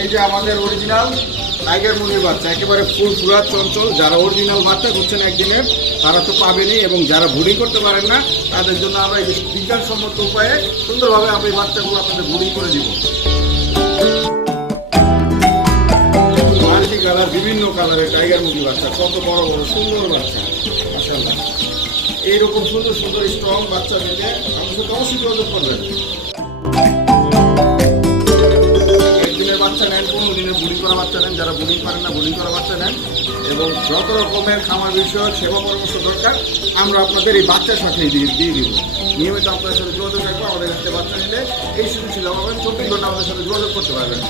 এই যে আমাদের অরিজিনাল টাইগার মুরগির বাচ্চা, একেবারে ফুল ফুলা চঞ্চল। যারা অরিজিনাল বাচ্চা করছেন একদিনের, তারা তো পাবেনই, এবং যারা ব্রুডিং করতে পারেন না তাদের জন্য আমরা এই বিজ্ঞানসম্মত উপায়ে সুন্দরভাবে আমরা এই বাচ্চাগুলো আপনাদের ব্রুডিং করে দিব। মাল্টি কালার, বিভিন্ন কালারের টাইগার মুরগি বাচ্চা, কত বড় বড় সুন্দর বাচ্চা মাশাআল্লাহ। এইরকম সুন্দর সুন্দর স্ট্রং বাচ্চা নিতে আমাদের সাথে অবশ্যই যোগাযোগ করবেন। একদিনের বাচ্চা নেন, 15 দিনের ব্রুডিং করা বাচ্চা নেন, যারা ব্রুডিং পারেন না ব্রুডিং করা বাচ্চা নেন, এবং যত রকমের খামার বিষয়ক সেবা পরামর্শ দরকার আমরা আপনাদের এই বাচ্চার সাথেই দিয়ে দিব। নিয়মিত আপনাদের সাথে যোগাযোগ রাখবো। আমাদের কাছে বাচ্চা নিলে এই সুযোগ সুবিধা পাবেন, 24 ঘন্টা আমাদের সাথে যোগাযোগ করতে পারবেন।